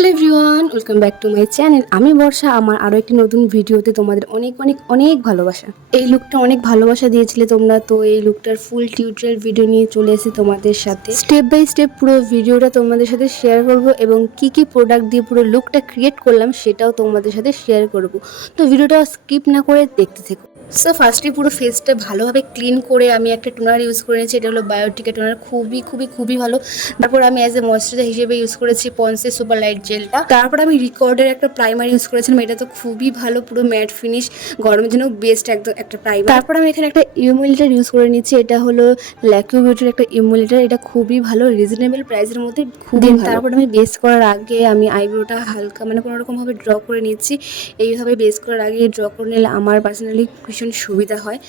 Hello everyone, welcome back to my channel. আমি বর্ষা। আমার আরও একটি নতুন ভিডিওতে তোমাদের অনেক অনেক অনেক ভালোবাসা। এই লুকটা অনেক ভালোবাসা দিয়েছিলে তোমরা, তো এই লুকটার ফুল টিউটোরিয়াল ভিডিও নিয়ে চলে এসেছি তোমাদের সাথে। স্টেপ বাই স্টেপ পুরো ভিডিওটা তোমাদের সাথে শেয়ার করব এবং কি কি প্রোডাক্ট দিয়ে পুরো লুকটা ক্রিয়েট করলাম সেটাও তোমাদের সাথে শেয়ার করব। তো ভিডিওটা স্কিপ না করে দেখতে থেকো। সো ফার্স্টে পুরো ফেসটা ভালোভাবে ক্লিন করে আমি একটা টোনার ইউজ করে নিয়েছি। এটা হলো বায়োটিকা টোনার, খুবই ভালো। তারপর আমি অ্যাজ এ ময়শ্চারাইজার হিসেবে ইউজ করেছি পন্সের সুপার লাইট জেলটা। তারপর আমি রিকর্ডের একটা প্রাইমার ইউজ করেছিলাম, এটা তো খুবই ভালো, পুরো ম্যাট ফিনিশ, গরমের জন্য বেস্ট একদম একটা প্রাইমার। তারপর আমি এখানে একটা ইমুলেটার ইউজ করে নিচ্ছি, এটা হলো ল্যাকমে বিউটির একটা ইমুলেটার, এটা খুবই ভালো, রিজনেবল প্রাইসের মধ্যে খুবই ভালো। তারপর আমি বেস করার আগে আমি আইব্রোটা হালকা মানে কোনোরকমভাবে ড্র করে নিচ্ছি। এইভাবে বেস করার আগে ড্র করে নিলে আমার পার্সোনালি ভীষণ সুবিধা হয়।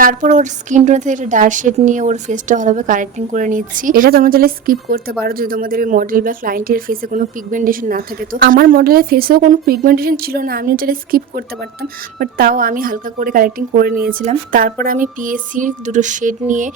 তারপর ওর স্কিন টোন থেকে একটা ডার্ক শেড নিয়ে ওর ফেসটা ভালোভাবে কারেক্টিং করে নিচ্ছি। এটা তোমরা চাইলে স্কিপ করতে পারো যদি তোমাদের মডেল বা ক্লায়েন্টের ফেসে কোনো পিগমেন্টেশন না থাকে। তো আমার মডেলের ফেসেও কোনো পিগমেন্টেশন ছিল না, আমিও চাইলে স্কিপ করতে পারতাম, বাট তাও আমি হালকা করে কারেক্টিং করে নিয়েছিলাম। তারপর আমি পিএসসির দুটো শেড নিয়ে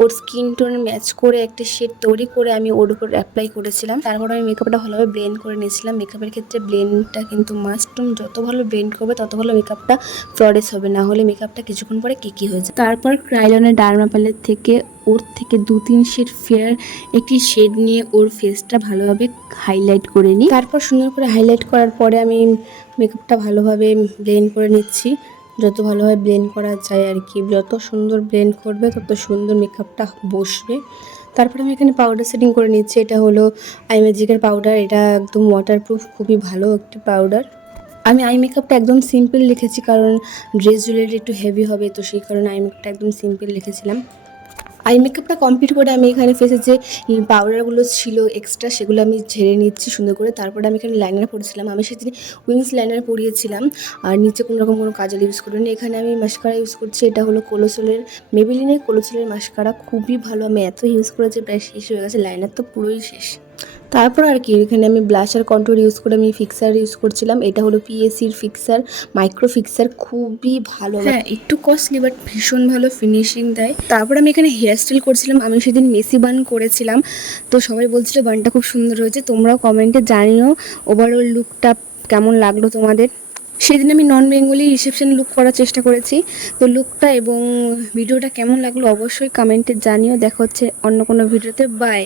ওর স্কিন টোনে ম্যাচ করে একটা শেড তৈরি করে আমি ওর উপর অ্যাপ্লাই করেছিলাম। তারপর আমি মেকআপটা ভালোভাবে ব্লেন্ড করে নিয়েছিলাম। মেকআপের ক্ষেত্রে ব্লেন্ডটা কিন্তু মাস্ট, যত ভালো ব্লেন্ড করবে তত ভালো মেকআপটা ফ্ললেস হবে, না হলে মেকআপটা কিছুক্ষণ পরে কি হয়ে যায়। তারপর ক্রাইলনের ডার্মা প্যালেট থেকে ওর থেকে 2-3 শেড ফেয়ার একটি শেড নিয়ে ওর ফেসটা ভালোভাবে হাইলাইট করে নিই। তারপর সুন্দর করে হাইলাইট করার পরে আমি মেকআপটা ভালোভাবে ব্লেন্ড করে নিচ্ছি, যত ভালোভাবে ব্লেন্ড করা যায় আর কি। যত সুন্দর ব্লেন্ড করবে তত সুন্দর মেকআপটা বসবে। তারপরে আমি এখানে পাউডার সেটিং করে নিচ্ছি, এটা হলো আই ম্যাজিকের পাউডার, এটা একদম ওয়াটারপ্রুফ, খুবই ভালো একটি পাউডার। আমি আই মেকআপটা একদম সিম্পল লিখেছি কারণ ড্রেস জুয়েলারি একটু হেভি হবে, তো সেই কারণে আই মেকআপটা একদম সিম্পল লিখেছিলাম। আই মেকআপটা কমপ্লিট করে আমি এখানে ফেসে যে পাউডারগুলো ছিল এক্সট্রা সেগুলো আমি ঝেড়ে নিচ্ছি সুন্দর করে। তারপরে আমি এখানে লাইনার পরেছিলাম, আমি সেদিন উইংস লাইনার পরিয়েছিলাম আর নিচে কোনোরকম কোনো কাজল ইউজ করিনি। এখানে আমি মাস্কারা ইউজ করছি, এটা হলো কোলোসোলের, মেবেলিনের কোলোসোলের মাস্কারা, খুবই ভালো। আমি এত ইউজ করেছি প্রায় শেষ হয়ে গেছে, লাইনার তো পুরোই শেষ। তারপর আর কি এখানে আমি ব্লাশার কন্ট্রোল ইউজ করে আমি ফিক্সার ইউজ করছিলাম, এটা হলো পিএসসির ফিক্সার, মাইক্রো ফিক্সার, খুবই ভালো। হ্যাঁ, একটু কস্টলি বাট ভীষণ ভালো ফিনিশিং দেয়। তারপর আমি এখানে হেয়ার স্টাইল করছিলাম, আমি সেদিন মেসি বান করেছিলাম, তো সবাই বলছিল বানটা খুব সুন্দর হয়েছে। তোমরাও কমেন্টে জানিও ওভারঅল লুকটা কেমন লাগলো তোমাদের। সেদিন আমি নন বেঙ্গলি রিসেপশন লুক করার চেষ্টা করেছি, তো লুকটা এবং ভিডিওটা কেমন লাগলো অবশ্যই কমেন্টে জানিও। দেখা হচ্ছে অন্য কোনো ভিডিওতে, বাই।